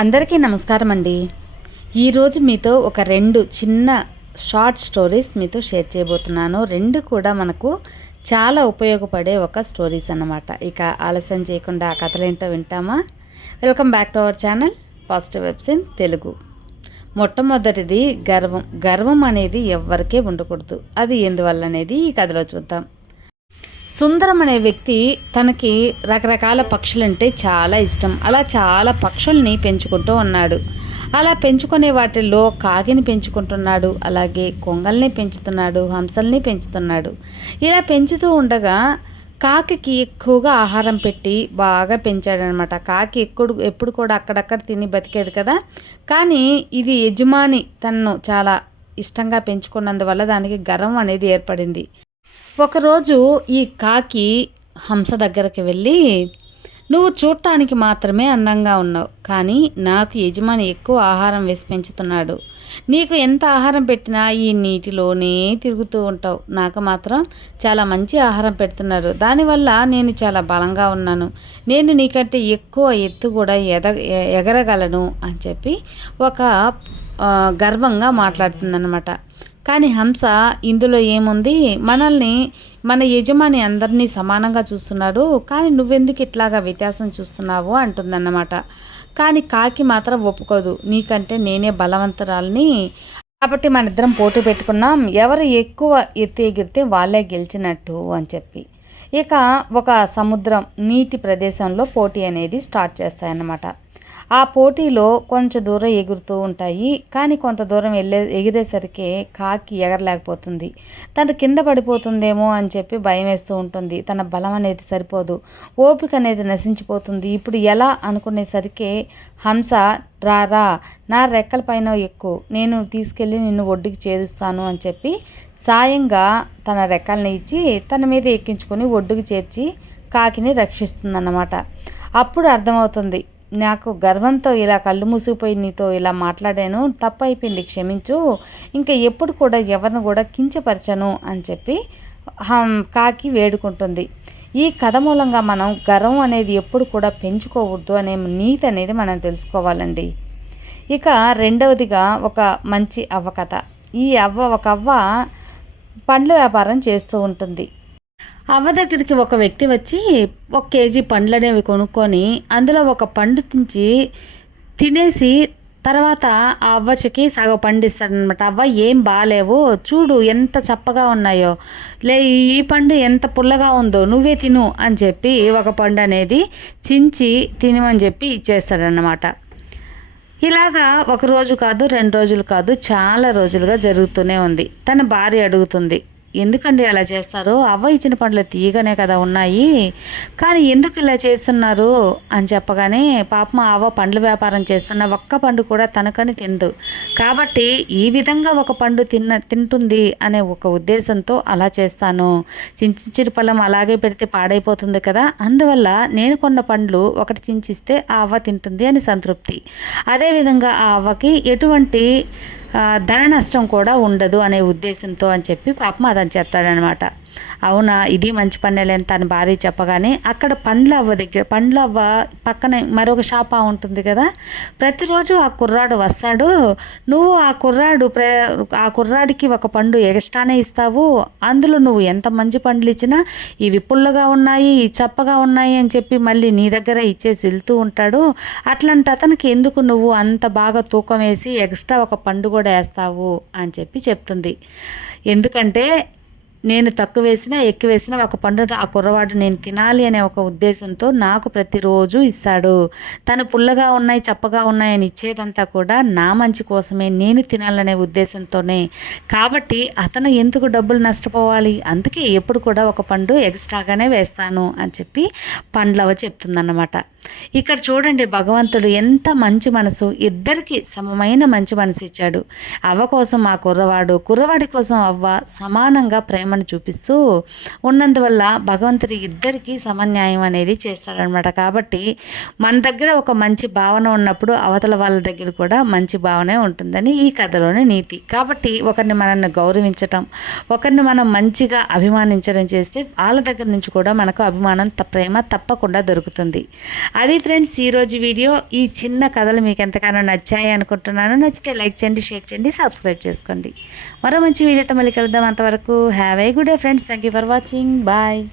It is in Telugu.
అందరికీ నమస్కారం అండి ఈరోజు మీతో ఒక రెండు చిన్న షార్ట్ స్టోరీస్ మీతో షేర్ చేయబోతున్నాను రెండు కూడా మనకు చాలా ఉపయోగపడే ఒక స్టోరీస్ అన్నమాట ఇక ఆలస్యం చేయకుండా ఆ కథలేంటో వింటామా welcome back to our channel positive vibes in Telugu మొట్టమొదటిది గర్వం గర్వం అనేది ఎవ్వరికే ఉండకూడదు అది ఎందువల్ల అనేది ఈ కథలో చూద్దాం సుందరం అనే వ్యక్తి తనకి రకరకాల పక్షులంటే చాలా ఇష్టం అలా చాలా పక్షుల్ని పెంచుకుంటూ ఉన్నాడు అలా పెంచుకునే వాటిల్లో కాకిని పెంచుకుంటున్నాడు అలాగే కొంగల్ని పెంచుతున్నాడు హంసల్ని పెంచుతున్నాడు ఇలా పెంచుతూ ఉండగా కాకి ఎక్కువగా ఆహారం పెట్టి బాగా పెంచాడనమాట కాకి ఎక్కుడు ఎప్పుడు కూడా అక్కడక్కడ తిని బతికేది కదా కానీ ఇది యజమాని తన్ను చాలా ఇష్టంగా పెంచుకున్నందువల్ల దానికి గర్వం అనేది ఏర్పడింది ఒకరోజు ఈ కాకి హంస దగ్గరికి వెళ్ళి నువ్వు చూడటానికి మాత్రమే అందంగా ఉన్నావు కానీ నాకు యజమాని ఎక్కువ ఆహారం వేసి పెంచుతున్నాడు నీకు ఎంత ఆహారం పెట్టినా ఈ నీటిలోనే తిరుగుతూ ఉంటావు నాకు మాత్రం చాలా మంచి ఆహారం పెడుతున్నారు దానివల్ల నేను చాలా బలంగా ఉన్నాను నేను నీకంటే ఎక్కువ ఎత్తు కూడా ఎద ఎగరగలను అని చెప్పి ఒక గర్వంగా మాట్లాడుతుందన్నమాట కానీ హంస ఇందులో ఏముంది మనల్ని మన యజమాని అందరినీ సమానంగా చూస్తున్నాడు కానీ నువ్వెందుకు ఇట్లాగా వ్యత్యాసం చూస్తున్నావు అంటుందన్నమాట కానీ కాకి మాత్రం ఒప్పుకోదు నీకంటే నేనే బలవంతురాలని కాబట్టి మన ఇద్దరం పోటీ పెట్టుకున్నాం ఎవరు ఎక్కువ ఎత్తి ఎగిరితే వాళ్ళే గెలిచినట్టు అని చెప్పి ఇక ఒక సముద్రం నీటి ప్రదేశంలో పోటీ అనేది స్టార్ట్ చేస్తాయన్నమాట ఆ పోటీలో కొంచెం దూరం ఎగురుతూ ఉంటాయి కానీ కొంత దూరం వెళ్ళే ఎగిరేసరికి కాకి ఎగరలేకపోతుంది తను కింద పడిపోతుందేమో అని చెప్పి భయం వేస్తూ ఉంటుంది తన బలం అనేది సరిపోదు ఓపిక అనేది నశించిపోతుంది ఇప్పుడు ఎలా అనుకునేసరికి హంస రారా నా రెక్కల పైన ఎక్కువ నేను తీసుకెళ్ళి నిన్ను ఒడ్డుకి చేరుస్తాను అని చెప్పి సాయంగా తన రెక్కల్ని ఇచ్చి తన మీద ఎక్కించుకొని ఒడ్డుకు చేర్చి కాకిని రక్షిస్తుందన్నమాట అప్పుడు అర్థమవుతుంది నాకు గర్వంతో ఇలా కళ్ళు మూసిపోయి నీతో ఇలా మాట్లాడాను తప్పు అయిపోయింది క్షమించు ఇంకా ఎప్పుడు కూడా ఎవరిని కూడా కించపరచను అని చెప్పి కాకి వేడుకుంటుంది ఈ కథ మూలంగా మనం గర్వం అనేది ఎప్పుడు కూడా పెంచుకోవద్దు అనే నీతి అనేది మనం తెలుసుకోవాలండి ఇక రెండవదిగా ఒక మంచి అవ్వ కథ ఈ అవ్వ ఒక అవ్వ పండ్ల వ్యాపారం చేస్తూ ఉంటుంది అవ్వ దగ్గరికి ఒక వ్యక్తి వచ్చి ఒక కేజీ పండ్లు అనేవి కొనుక్కొని అందులో ఒక పండు తించి తినేసి తర్వాత ఆ అవ్వచ్చకి సగం పండిస్తాడనమాట అవ్వ ఏం బాగాలేవు చూడు ఎంత చప్పగా ఉన్నాయో లే ఈ పండు ఎంత పుల్లగా ఉందో నువ్వే తిను అని చెప్పి ఒక పండు అనేది చించి తినమని చెప్పి ఇచ్చేస్తాడనమాట ఇలాగా ఒక రోజు కాదు రెండు రోజులు కాదు చాలా రోజులుగా జరుగుతూనే ఉంది తన భార్య అడుగుతుంది ఎందుకండి అలా చేస్తారు అవ్వ ఇచ్చిన పండ్లు తీయగానే కదా ఉన్నాయి కానీ ఎందుకు ఇలా చేస్తున్నారు అని చెప్పగానే పాపం అవ్వ పండ్లు వ్యాపారం చేస్తున్న ఒక్క పండు కూడా తనకని తిందు కాబట్టి ఈ విధంగా ఒక పండు తిన్న తింటుంది అనే ఒక ఉద్దేశంతో అలా చేస్తాను చించిన పళ్ళం అలాగే పెడితే పాడైపోతుంది కదా అందువల్ల నేను కొన్న పండ్లు ఒకటి చించిస్తే ఆ అవ్వ తింటుంది అని సంతృప్తి అదేవిధంగా ఆ అవ్వకి ఎటువంటి ధన నష్టం కూడా ఉండదు అనే ఉద్దేశంతో అని చెప్పి పాపం అతను చెప్తాడనమాట అవునా ఇది మంచి పన్నెలే అని తన భార్య చెప్పగానే అక్కడ పండ్లవ్వ దగ్గర పండ్లవ్వ పక్కనే మరొక షాపా ఉంటుంది కదా ప్రతిరోజు ఆ కుర్రాడు వస్తాడు నువ్వు ఆ కుర్రాడు ప్ర ఆ కుర్రాడికి ఒక పండు ఎక్స్ట్రానే ఇస్తావు అందులో నువ్వు ఎంత మంచి పండ్లు ఇచ్చినా ఇవి పుల్లగా ఉన్నాయి చప్పగా ఉన్నాయి అని చెప్పి మళ్ళీ నీ దగ్గర ఇచ్చేసి వెళ్తూ ఉంటాడు అట్లాంటి అతనికి ఎందుకు నువ్వు అంత బాగా తూకం వేసి ఎక్స్ట్రా ఒక పండు కూడా కూడా వేస్తావు అని చెప్పి చెప్తుంది ఎందుకంటే నేను తక్కువ వేసినా ఎక్కువ వేసినా ఒక పండు ఆ కుర్రవాడు నేను తినాలి అనే ఒక ఉద్దేశంతో నాకు ప్రతిరోజు ఇస్తాడు తను పుల్లగా ఉన్నాయి చప్పగా ఉన్నాయని ఇచ్చేదంతా కూడా నా మంచి కోసమే నేను తినాలనే ఉద్దేశంతోనే కాబట్టి అతను ఎందుకు డబ్బులు నష్టపోవాలి అందుకే ఎప్పుడు కూడా ఒక పండు ఎక్స్ట్రాగానే వేస్తాను అని చెప్పి పండ్లవ చెప్తుందన్నమాట ఇక్కడ చూడండి భగవంతుడు ఎంత మంచి మనసు ఇద్దరికి సమమైన మంచి మనసు ఇచ్చాడు అవ్వ కోసం మా కుర్రవాడు కుర్రవాడి కోసం అవ్వ సమానంగా ప్రేమ ప్రేమను చూపిస్తూ ఉన్నందువల్ల భగవంతుడి ఇద్దరికీ సమన్యాయం అనేది చేస్తాడనమాట కాబట్టి మన దగ్గర ఒక మంచి భావన ఉన్నప్పుడు అవతల వాళ్ళ దగ్గర కూడా మంచి భావనే ఉంటుందని ఈ కథలోని నీతి కాబట్టి ఒకరిని మనల్ని గౌరవించటం ఒకరిని మనం మంచిగా అభిమానించడం చేస్తే వాళ్ళ దగ్గర నుంచి కూడా మనకు అభిమానం ప్రేమ తప్పకుండా దొరుకుతుంది అది ఫ్రెండ్స్ ఈరోజు వీడియో ఈ చిన్న కథలు మీకు ఎంతగానో నచ్చాయి అనుకుంటున్నాను నచ్చితే లైక్ చేయండి షేర్ చేయండి సబ్స్క్రైబ్ చేసుకోండి మరో మంచి వీడియోతో మళ్ళీ కలుద్దాం అంతవరకు have Very good day friends, thank you for watching. Bye.